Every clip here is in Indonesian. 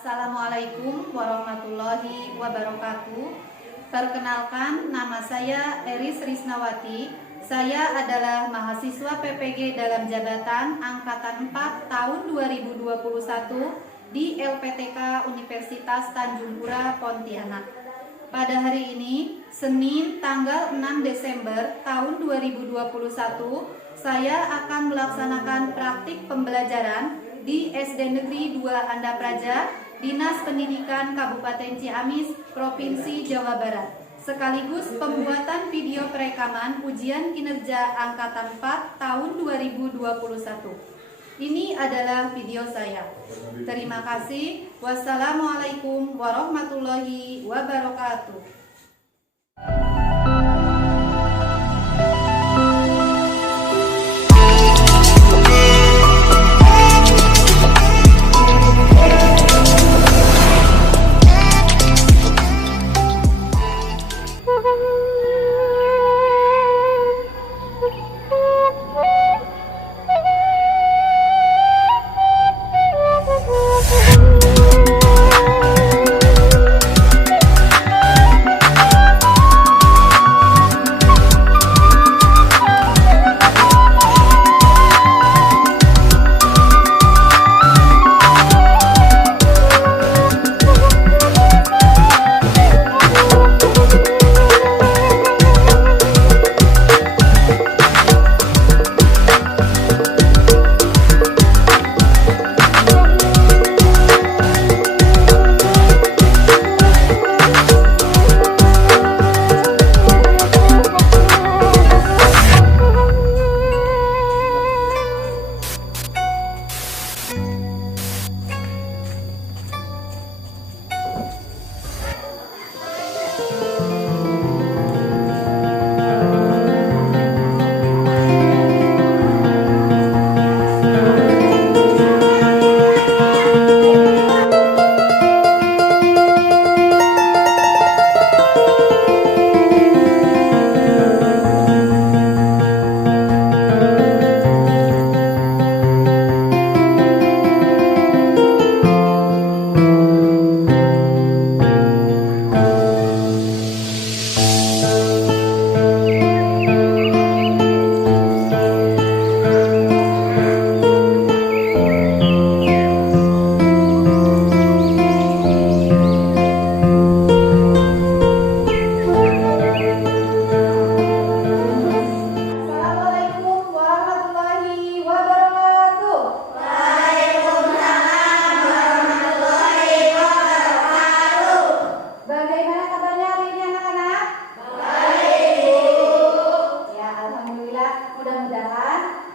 Assalamualaikum warahmatullahi wabarakatuh. Perkenalkan, nama saya Eris Risnawati. Saya adalah mahasiswa PPG dalam jabatan Angkatan 4 tahun 2021 di LPTK Universitas Tanjung Pura, Pontianak. Pada hari ini, Senin tanggal 6 Desember tahun 2021, saya akan melaksanakan praktik pembelajaran di SD Negeri 2 Anda Praja, Dinas Pendidikan Kabupaten Ciamis, Provinsi Jawa Barat, sekaligus pembuatan video perekaman ujian kinerja Angkatan 4 tahun 2021. Ini adalah video saya. Terima kasih. Wassalamualaikum warahmatullahi wabarakatuh.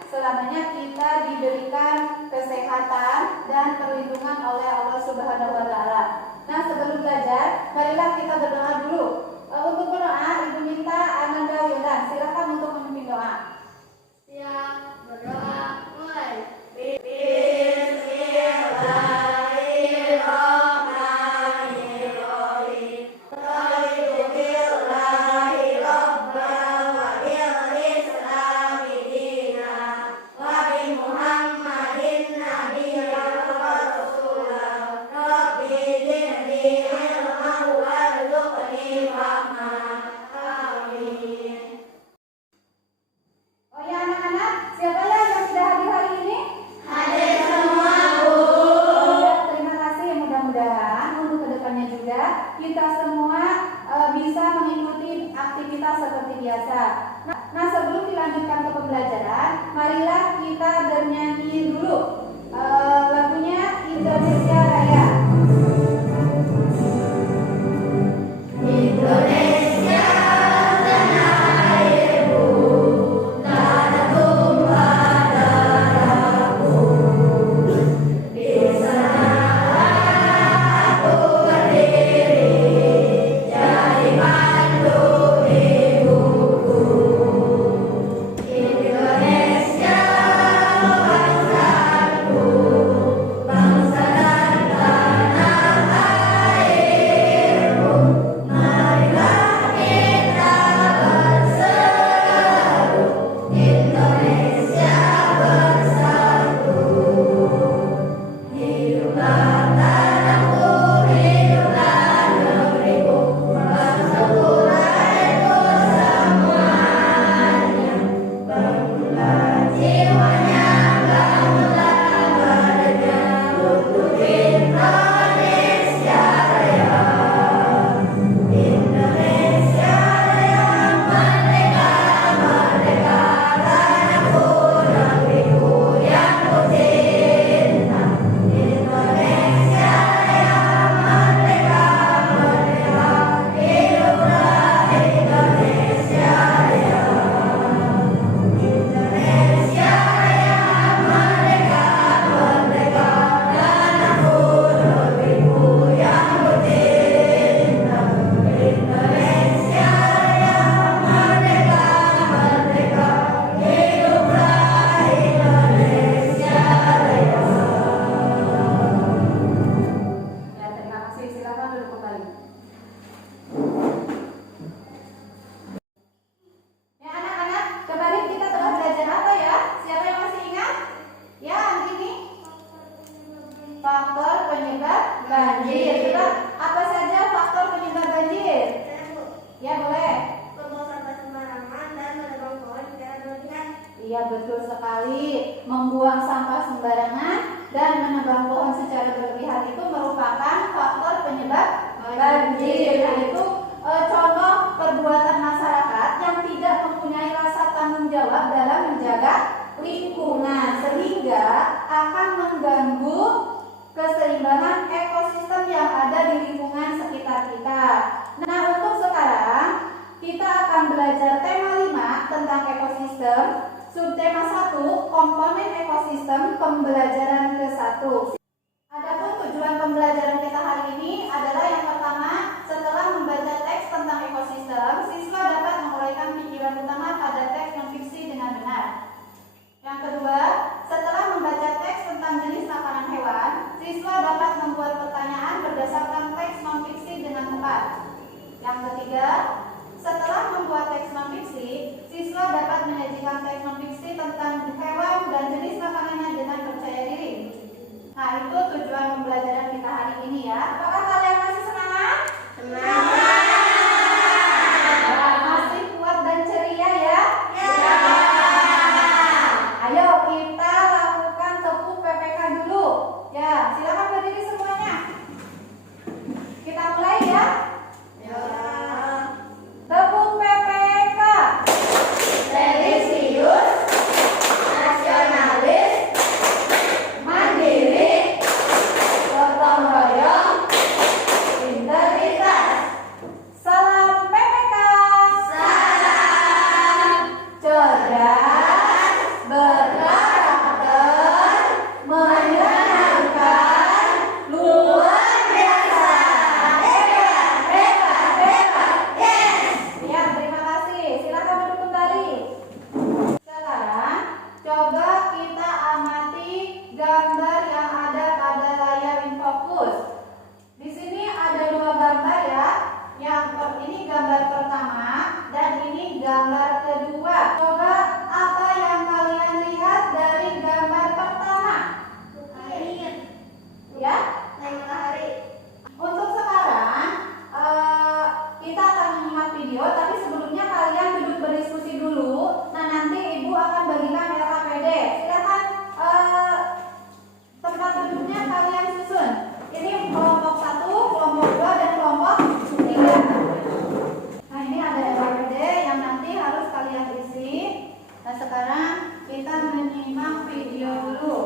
Selamanya kita diberikan kesehatan dan perlindungan oleh Allah Subhanahu wa Ta'ala. Nah, sebelum belajar, marilah kita berdoa dulu. Untuk berdoa, Ibu minta Ananda Wildan. Silakan untuk memimpin doa. Siap, berdoa, mulai. Kita semua bisa mengikuti aktivitas seperti biasa. Nah, sebelum dilanjutkan ke pembelajaran, marilah kita bernyanyi dulu lagunya Indonesia Raya. Indonesia tanah airku, tanah tumpah darahku. Di sana aku berdiri, jadi mandu ibuku. Indonesia bangsaku, bangsa dan tanah airku. Marilah kita berseru, Indonesia bersatu. Hiduplah tanahku. faktor penyebab banjir. Coba apa saja faktor penyebab banjir? Ya boleh. Membuang sampah sembarangan dan menebang pohon secara berlebihan. Iya betul sekali. Membuang sampah sembarangan dan menebang pohon secara berlebihan itu merupakan faktor penyebab banjir. Yaitu contoh perbuatan masyarakat yang tidak mempunyai rasa tanggung jawab dalam menjaga lingkungan sehingga akan mengganggu keseimbangan ekosistem yang ada di lingkungan sekitar kita. Nah, untuk sekarang kita akan belajar tema 5 tentang ekosistem, subtema 1 komponen ekosistem, pembelajaran ke-1. Adapun tujuan pembelajaran kita hari ini adalah yang pertama, setelah membaca teks tentang ekosistem, siswa dapat menguraikan pikiran utama pada teks non-fiksi dengan benar. Yang kedua, setelah membaca teks tentang jenis makanan hewan, siswa dapat membuat pertanyaan berdasarkan teks non-fiksi dengan tepat. Yang ketiga, setelah membuat teks non-fiksi, siswa dapat menyajikan teks non-fiksi tentang hewan dan jenis makanannya dengan percaya diri. Nah, itu tujuan pembelajaran kita hari ini ya. Apakah kalian masih semangat? Semangat. Masih kuat dan ceria ya? Ayo kita lakukan tepuk PPK dulu. Ya, silakan berdiri semuanya. Kita mulai ya. Tepuk PPK. Religius, nasionalis, mandiri, gotong royong, integritas. Salam PPK. Salam Cerdas, berkarakter, menyenangkan, luar biasa. Hebat, hebat, hebat. yes. Ya, terima kasih. Silakan duduk kembali. Sekarang coba kita amati gambar yang ada pada layar InFocus. Di sini ada 2 gambar ya. Ini gambar pertama dan ini gambar kedua. Coba apa yang kalian lihat dari gambar pertama? Air, Ya. matahari. Untuk sekarang kita akan menyimak video, tapi sebelumnya kalian duduk berdiskusi dulu. Nah, nanti ibu akan bagikan LKPD. Silakan tempat duduknya kalian susun. Ini kelompok 1, kelompok 2, dan kelompok 3. Nah, ini ada LKPD yang nanti harus kalian isi. Nah, sekarang kita menyimak video dulu.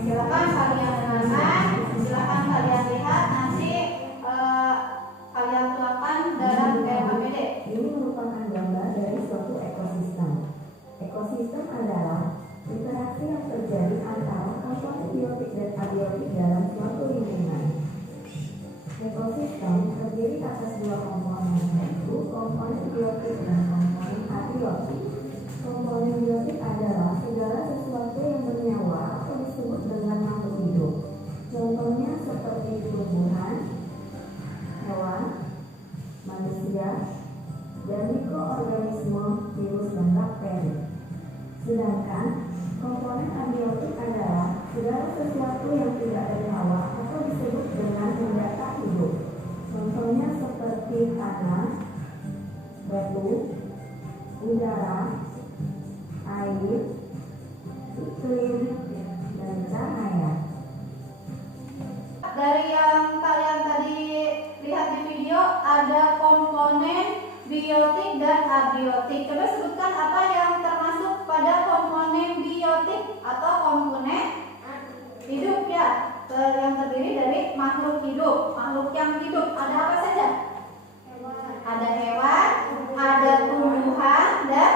Silakan kalian dengarkan, silakan kalian lihat, nanti kalian tuangkan dalam LKPD. Ini merupakan gambar dari suatu ekosistem. Ekosistem adalah interaksi yang terjadi antara komponen biotik dan abiotik dalam suatu lingkungan. Ekosistem terdiri atas 2 komponen, yaitu komponen biotik dan komponen abiotik. Komponen biotik adalah segala sesuatu yang bernyawa atau disebut dengan makhluk hidup. Contohnya seperti tumbuhan, hewan, manusia, dan mikroorganisme, virus, dan bakteri. Sedangkan komponen abiotik adalah segala sesuatu yang tidak bernyawa atau disebut dengan benda tak hidup. Contohnya seperti tanah, batu, udara, air, iklim, dan cahaya. Dari yang kalian tadi lihat di video, ada komponen biotik dan abiotik. Coba sebutkan apa yang termasuk pada komponen biotik atau komponen hidup ya. Yang terdiri dari makhluk hidup. Makhluk yang hidup ada apa saja? Ada hewan, ada tumbuhan, dan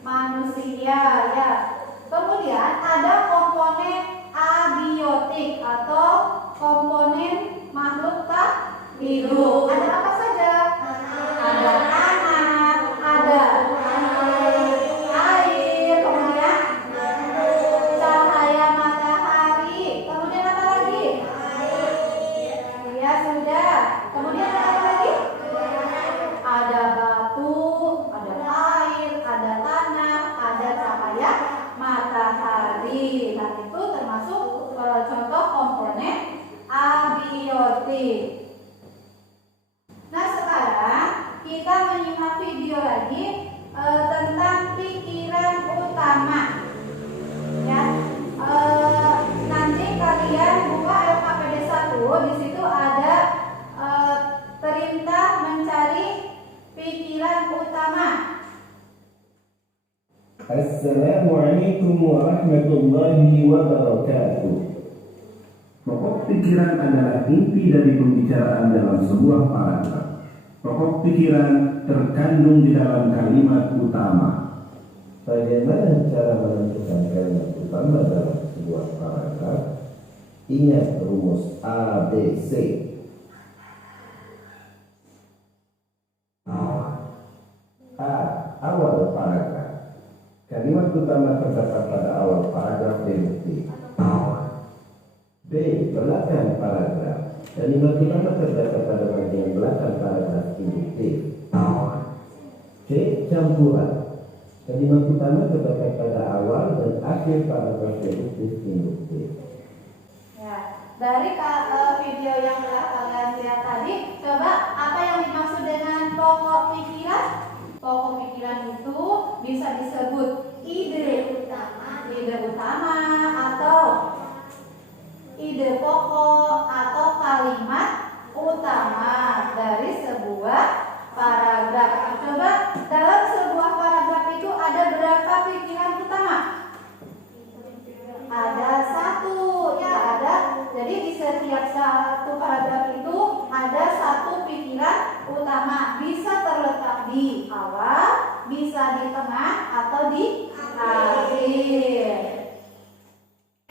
manusia ya. Kemudian ada komponen abiotik atau komponen makhluk tak hidup. Ada apa saja? Ada tanah, ada air, kemudian cahaya matahari, kemudian apa lagi? Ya sudah. Ya. Kemudian ada apa lagi? Ada batu, ada air, ada tanah, ada cahaya matahari. Nah, itu termasuk contoh komponen abiotik. Nah, sekarang kita menyimak video lagi tentang pikiran utama. Ya, nanti kalian buka LKPD 1, di situ ada perintah mencari pikiran utama. Assalamualaikum warahmatullahi wabarakatuh. Pokok pikiran adalah inti dari pembicaraan dalam sebuah paragraf. Pokok pikiran terkandung di dalam kalimat utama. Bagaimana cara menentukan kalimat utama dalam sebuah paragraf? Ingat rumus ABC. A. Awal paragraf. Kalimat utama terdapat pada awal paragraf deduktif. B. Belakang paragraf. Kalimat utama terdapat pada bagian belakang paragraf induktif. C. Campuran. Kalimat utama terdapat pada awal dan akhir paragraf deduktif induktif. Ya, dari video yang telah kalian lihat tadi, coba apa yang dimaksud dengan pokok pikiran? Pokok pikiran itu bisa disebut ide utama atau ide pokok atau kalimat utama dari sebuah paragraf. Coba dalam sebuah paragraf itu ada berapa pikiran utama? Ada satu, ya ada. Jadi di setiap satu paragraf itu ada satu pikiran utama. Bisa terletak di awal, bisa di tengah, atau di akhir.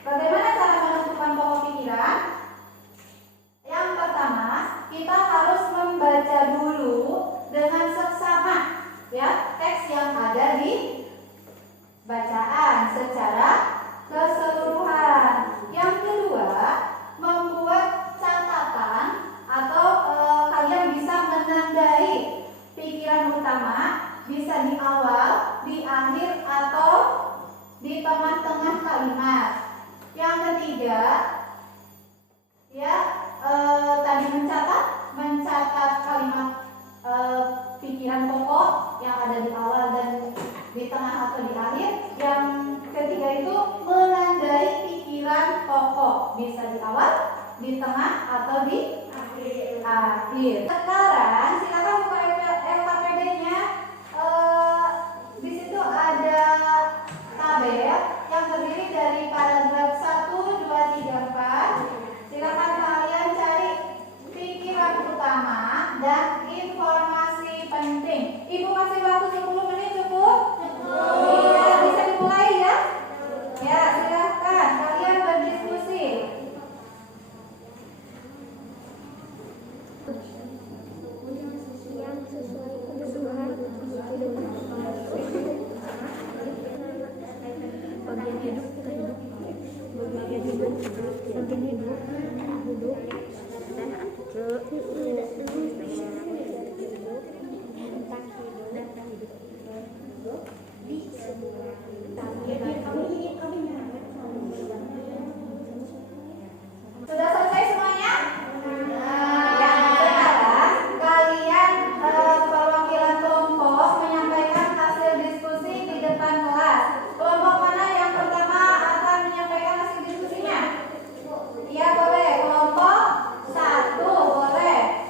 Bagaimana cara menentukan pokok pikiran? Yang pertama, kita harus membaca dulu dengan seksama, ya, teks yang ada di bacaan secara keseluruhan. Yang kedua, membuat catatan atau kalian bisa menandai pikiran utama, bisa di awal, di akhir, atau di tengah-tengah kalimat. Yang ketiga, ya, tadi mencatat kalimat pikiran pokok yang ada di awal dan di tengah atau di akhir. Yang ketiga itu menandai pikiran pokok, bisa di awal, di tengah, atau di akhir. Sekarang silakan buka LKPD-nya. Di situ ada tabel yang terdiri dari paragraf 1, 2, 3, 4. Silakan kalian cari pikiran utama dan informasi penting. Ibu kasih waktu 10 menit cukup? Iya, bisa dimulai ya? Ya, silakan kalian berdiskusi. yang sesuai kebutuhan bagian hidup bagian hidup Sudah selesai semuanya? Ya, sekarang kalian perwakilan kelompok menyampaikan hasil diskusi di depan kelas. Kelompok mana yang pertama akan menyampaikan hasil diskusinya? Iya, boleh. Kelompok 1 boleh.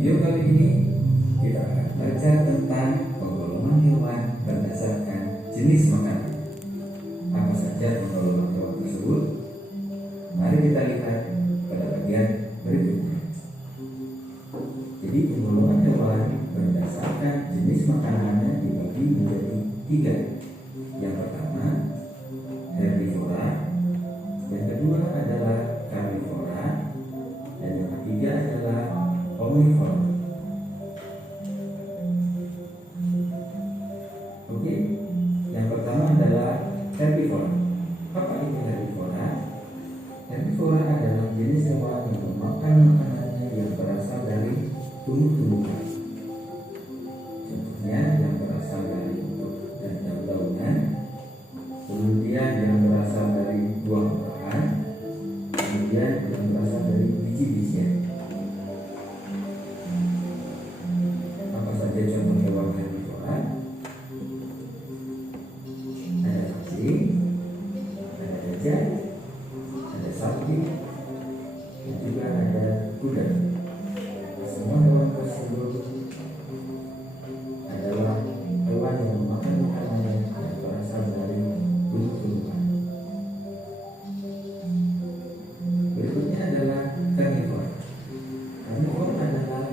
video kali ini kita akan belajar tentang penggolongan hewan berdasarkan jenis makanan. Apa saja penggolongan hewan tersebut? Mari kita lihat pada bagian berikutnya. Jadi penggolongan hewan berdasarkan jenis makanannya dibagi menjadi 3. Yang pertama herbivora, yang kedua adalah karnivora, dan yang ketiga adalah omnivora. Oke, yang pertama adalah herbivora. Apa itu herbivora? Herbivora adalah jenis hewan yang memakan makanannya yang berasal dari tumbuh-tumbuhan. Contohnya yang berasal dari bentuk dan daun-daunan, kemudian yang berasal dari buah-buahan, kemudian yang berasal dari biji-bijian. Apa saja contoh hewan herbivora? Ada anjing, ada gajah, ada sapi, dan juga ada kuda. Semua hewan tersebut adalah hewan yang memakan makanannya yang berasal dari tumbuh-tumbuhan. Berikutnya adalah karnivora. Karnivora adalah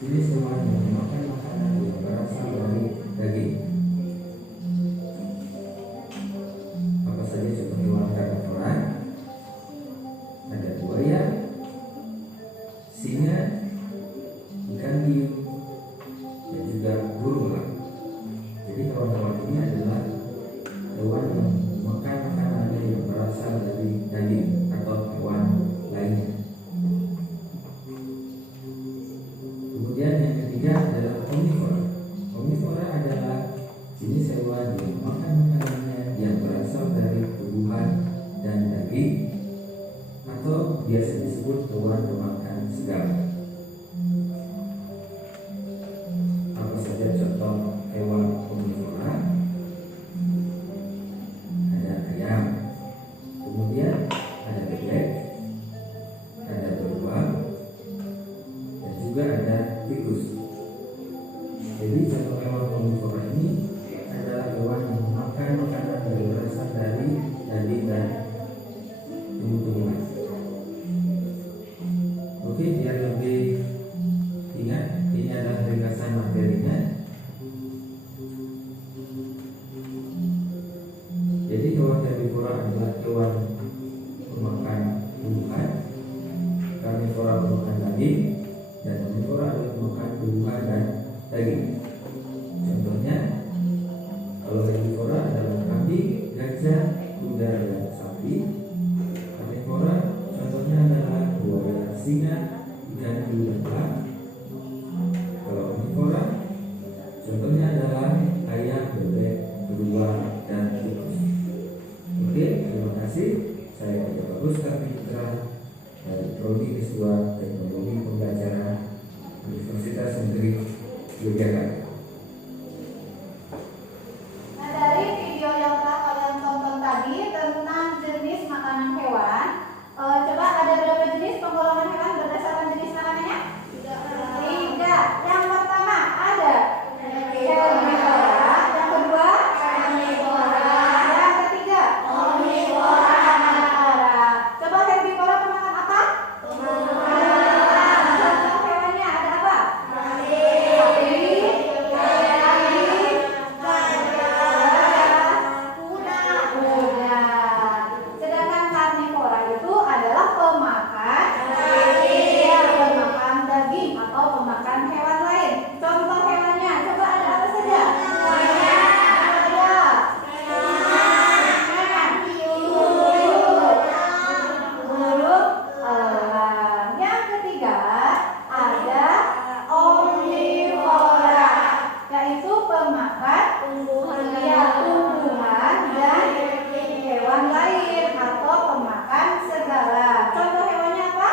jenis hewan yang memakan makanan yang berasal dari daging. Apa saja contoh hewan karnivora? Ada buaya, singa, ikan hiu, dan juga burung elang. Jadi hewan-hewan ini adalah hewan yang makan makanannya yang berasal dari daging atau hewan lainnya. Kemudian yang ketiga adalah omnivora. Omnivora adalah jenis hewan yang makan makanannya yang berasal dari tumbuhan dan daging, atau biasa disebut hewan pemakan segala. Apa saja contoh hewan omnivora? Ada ayam, kemudian ada bebek, ada beruang, dan juga ada tikus. Jadi contoh hewan omnivora ini adalah hewan yang memakan makanan yang berasal dari daging dan tumbuh-tumbuhan. Oke, biar lebih ingat, ini adalah ringkasan materinya. Jadi hewan herbivora adalah hewan pemakan tumbuhan, karnivora pemakan daging, dan omnivora adalah pemakan tumbuhan dan daging. Contohnya, kalau herbivora adalah kambing, gajah, kuda, dan sapi. Karnivora contohnya adalah buaya, singa, ikan hiu, dan elang. Kalau omnivora contohnya adalah ayam, bebek, beruang, dan tikus. Oke, terima kasih. Saya Dr. Bagus Kartiputro dari Prodi S2 Teknologi Pembelajaran Universitas Negeri Yogyakarta. Nah, dari video yang telah kalian tonton tadi tentang jenis makanan hewan, coba ada berapa jenis penggolongan hewan berdasarkan jenis makanannya? 3. Yang pertama ada herbivora, yang kedua karnivora, yang ketiga omnivora. Coba herbivora pemakan apa? Contoh hewannya ada apa? Sapi, kuda. Sedangkan karnivora itu adalah pemakan daging atau pemakan hewan lain. Contoh hewannya, coba ada apa saja? Buaya, burung elang. Yang ketiga ada omnivora, yaitu pemakan tumbuhan dan hewan lain atau pemakan segala. Contoh hewannya apa?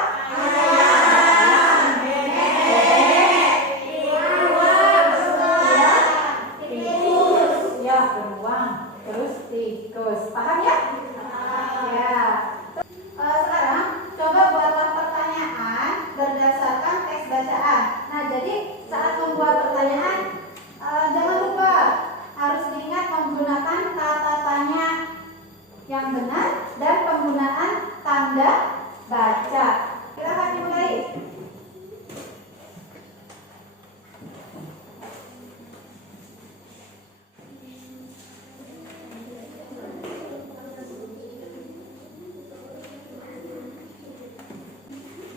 Ya, beruang, terus tikus. Paham ya? Ya. Sekarang coba buatlah pertanyaan berdasarkan teks bacaan. Nah, Nah, jadi saat membuat pertanyaan jangan lupa harus diingat menggunakan kata tanya yang benar dan penggunaan tanda baca. Silakan dimulai.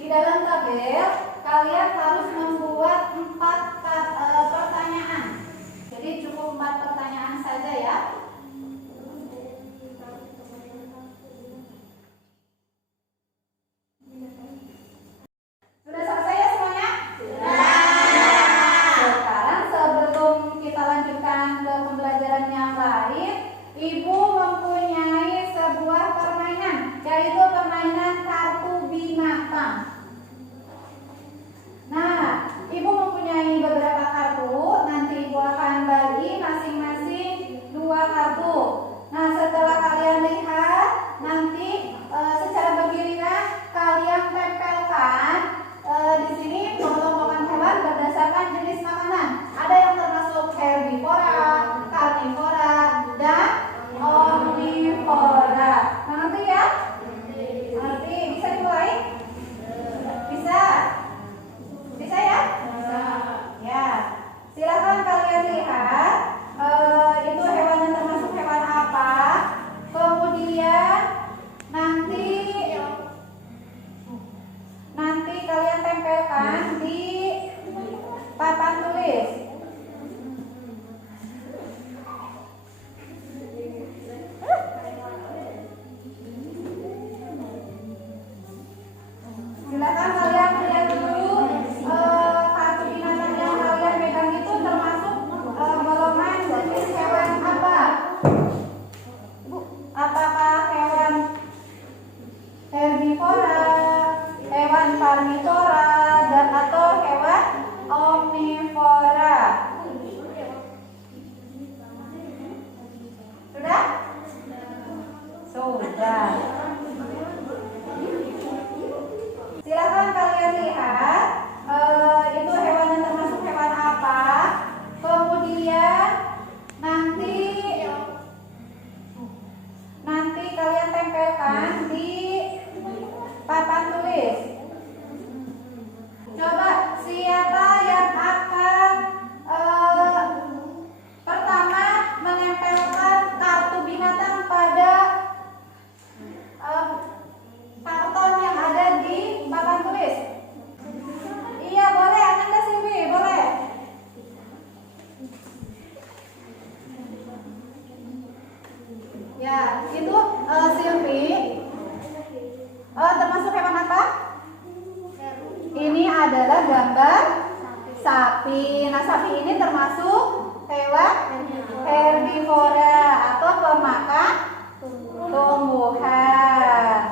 Di dalam tabel kalian harus membuat 4 pertanyaan. Jadi cukup 4 pertanyaan saja ya. Sudah selesai ya semuanya? Sekarang sebelum kita lanjutkan ke pembelajaran yang lain, Ibu mempunyai sebuah permainan, yaitu permainan kartu binatang. Nah, Ibu mempunyai beberapa kartu. Nanti Ibu akan bagi masing-masing 2 kartu. Nah, setelah kalian lihat, nanti secara bergiliran kalian tempelkan di sini pengelompokan hewan berdasarkan jenis makanan. Ada yang termasuk herbivora, karnivora, dan omnivora. Mengerti ya? Mengerti? Bisa dimulai? Bisa? Bisa ya? Ya. Silakan kalian lihat itu hewannya termasuk hewan apa. Kemudian nanti kalian tempelkan di papan tulis. Silakan kalian lihat dulu kartu binatang yang kalian pegang itu termasuk golongan jenis hewan apa? Apakah hewan herbivora, hewan karnivora, dan atau hewan omnivora? Sudah? Sudah. Silakan kalian lihat itu hewannya termasuk hewan apa. Kemudian nanti kalian tempelkan di papan tulis. Coba siapa yang akan pertama menempelkan kartu binatang pada karton yang ada di papan tulis? Iya, boleh. Ananda Silvi, boleh. Ya, itu Silvi termasuk hewan apa? Ini adalah gambar sapi. Nah, sapi ini termasuk hewan herbivora atau pemakan tumbuhan.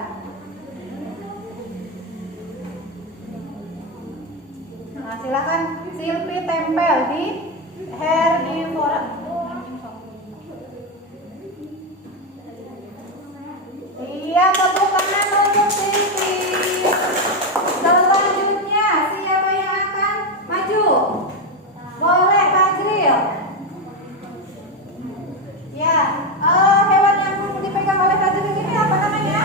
Nah, silakan Silvi tempel di herbivora. Iya, tepuk tangan untuk Silvi. Selanjutnya, siapa yang akan maju? Boleh, Fajril. Ya, hewan yang dipegang oleh Fajril ini apa namanya?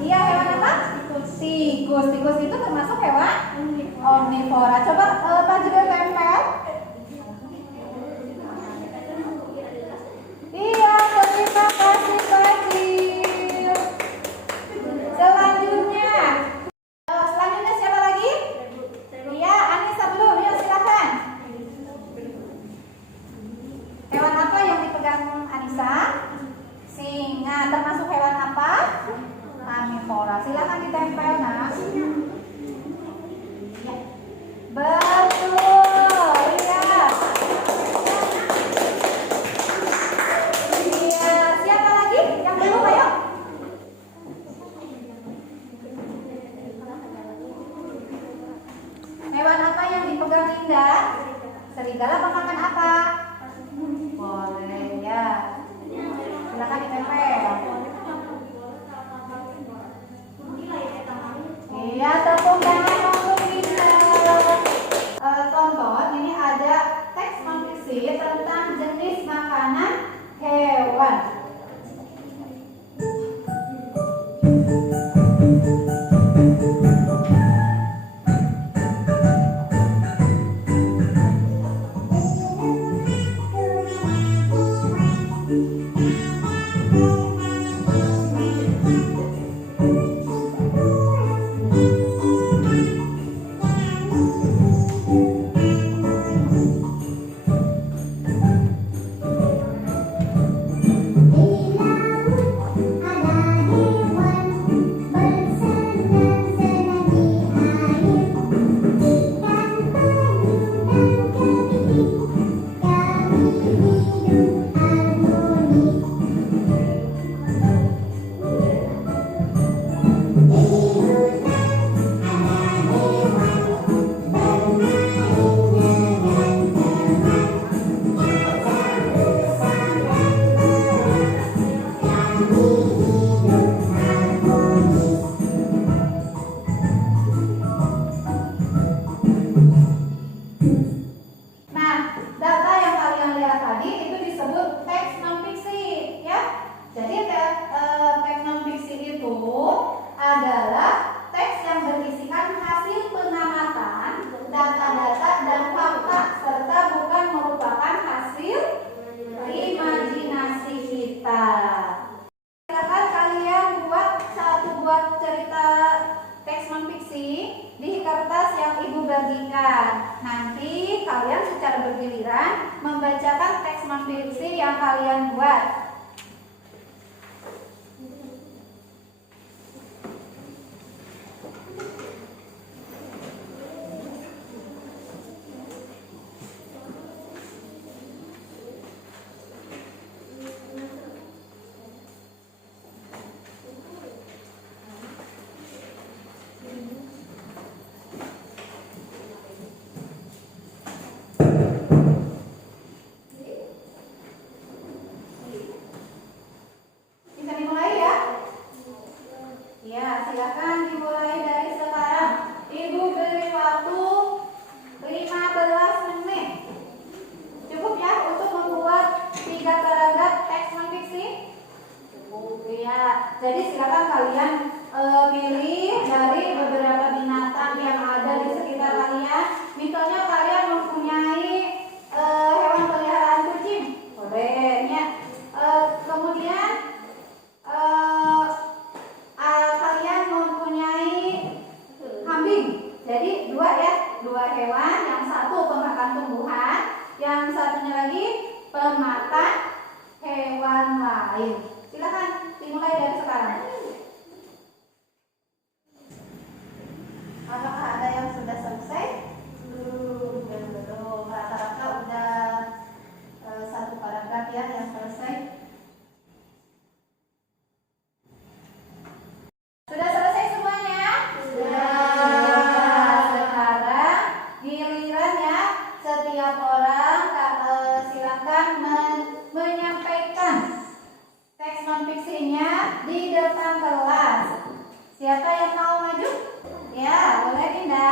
Iya, hewan apa? Tikus. Tikus itu termasuk hewan omnivora. Coba Fajril tempel. Iya, terima kasih Fajril. Selanjutnya siapa lagi? Iya, Anissa belum. Yuk, silakan. Hewan apa yang dipegang Anissa? Singa. Termasuk hewan apa? Karnivora. Silakan ditempel, Nak. Ya. Betul. Iya. Iya. Siapa lagi? Yang belum, ayo. Hewan apa yang dipegang Linda? Serigala pemakan apa? Boleh ya. Silakan ditempel. Iya, tepuk tangan untuk Linda. dibagikan. Nanti kalian secara bergiliran membacakan teks non-fiksi yang kalian buat. Bisa dimulai ya? Ya, silakan dimulai dari sekarang. Ibu beri waktu 15 menit. Cukup ya untuk membuat 3 paragraf teks non-fiksi? Cukup ya. Jadi silakan kalian pilih dari beberapa binatang yang ada di sekitar kalian. Misalnya kalian mempunyai hewan peliharaan kucing, boleh ya. Kemudian kalian mempunyai kambing. Jadi 2 ya, 2 hewan, yang satu pemakan tumbuhan, yang satunya lagi pemakan hewan lain. Silakan dimulai dari sekarang. Apakah ada yang sudah selesai? Belum. Rata-rata udah 1 paragraf ya yang selesai. Sudah selesai semuanya? Sudah. Sekarang giliran ya, setiap orang silakan menyampaikan teks non-fiksinya di depan kelas. Siapa yang mau maju? Ya, boleh Dinda.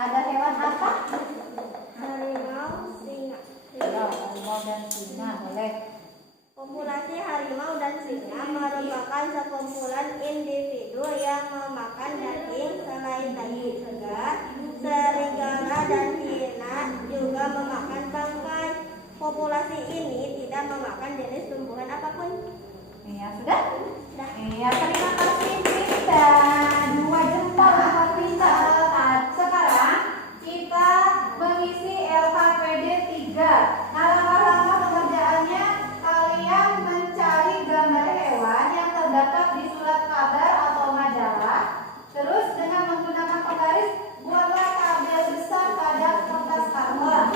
Ada hewan apa? Harimau, singa. Harimau dan singa, boleh. Populasi harimau dan singa merupakan sekumpulan individu yang memakan daging. Selain daging segar, serigala dan hiena juga memakan bangkai. Populasi ini tidak memakan jenis tumbuhan apapun. Iya, sudah? Sudah. Iya, terima kasih Dinda. 2 jempol buat Dinda. Sekarang kita mengisi LKPD 3. Nah, langkah-langkah pengerjaannya, kalian mencari gambar hewan yang terdapat di surat kabar atau majalah. Terus dengan menggunakan penggaris, buatlah tabel besar pada kertas karton.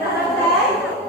Selesai?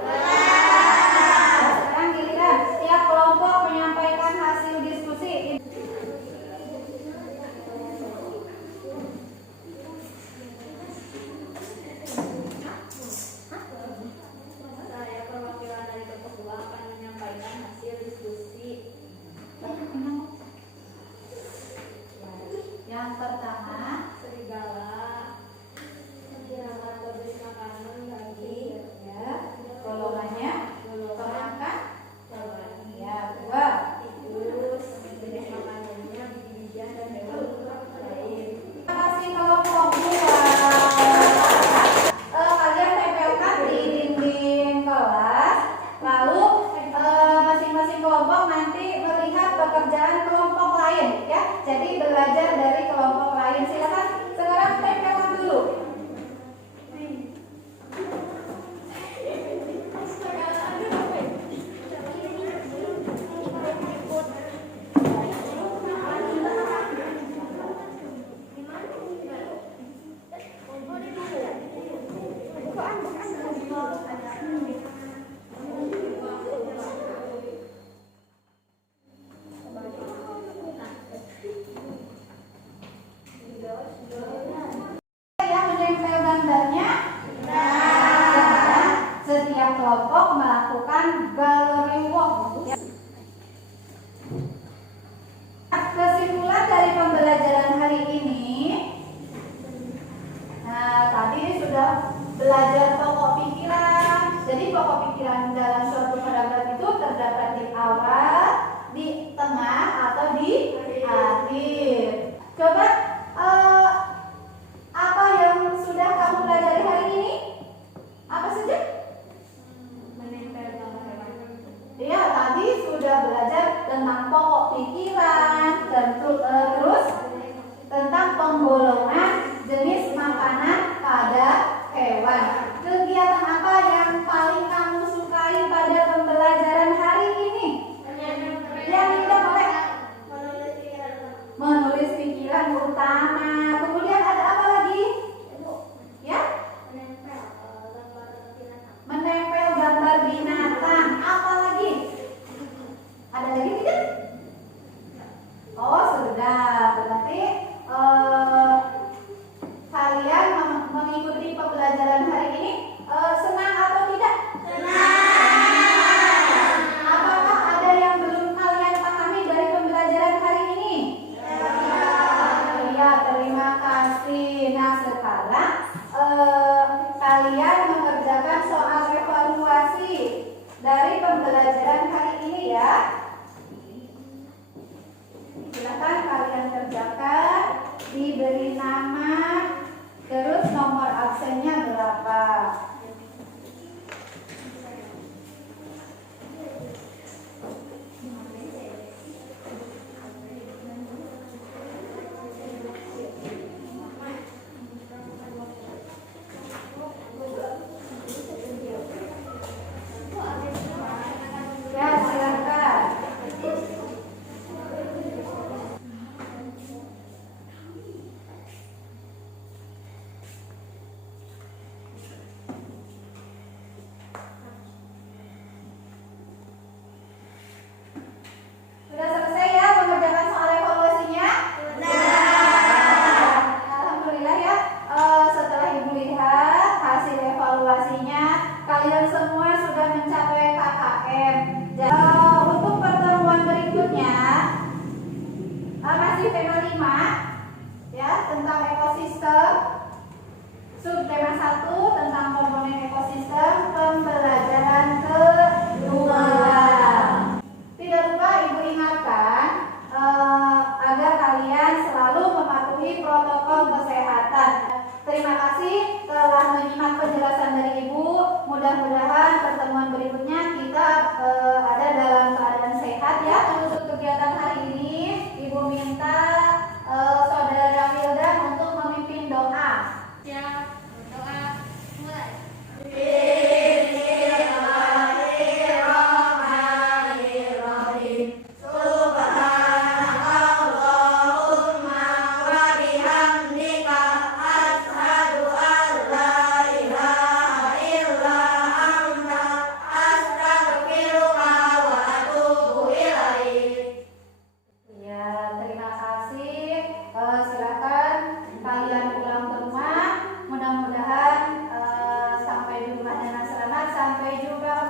golongan jenis makanan pada hewan. Kegiatan apa yang paling kamu sukai pada pembelajaran hari ini? Yang tidak boleh menulis pikiran utama. Kemudian ada apa lagi? Ya? Menempel gambar binatang. Apa lagi? Ada lagi tidak? Oh sudah. Berarti kalian mengikuti pembelajaran hari ini senang atau tidak? Senang. Apakah ada yang belum kalian pahami dari pembelajaran hari ini? Ya, terima kasih. Nah sekarang kalian mengerjakan soal evaluasi dari pembelajaran hari ini ya. Silakan kalian kerjakan, diberi nama, terus nomor absennya berapa. Ya, silakan. Sudah selesai ya mengerjakan soal evaluasinya? Sudah. Alhamdulillah ya. Setelah Ibu lihat hasil evaluasinya, kalian semua sudah mencapai KKM. Jadi, untuk pertemuan berikutnya masih tema 5 ya tentang ekosistem. Subtema 1 tentang komponen ekosistem, pembelajaran kedua. Tidak lupa Ibu ingatkan agar kalian selalu mematuhi protokol kesehatan. Terima kasih telah menyimak penjelasan dari Ibu. Mudah-mudahan pertemuan berikutnya kita ada dalam keadaan sehat ya. Untuk kegiatan hari ini Ibu minta Saudara Wildan untuk memimpin doa. Siap, doa mulai. Ya, terima kasih. Silakan kalian pulang ke rumah. Mudah-mudahan sampai di rumah dengan selamat. Sampai jumpa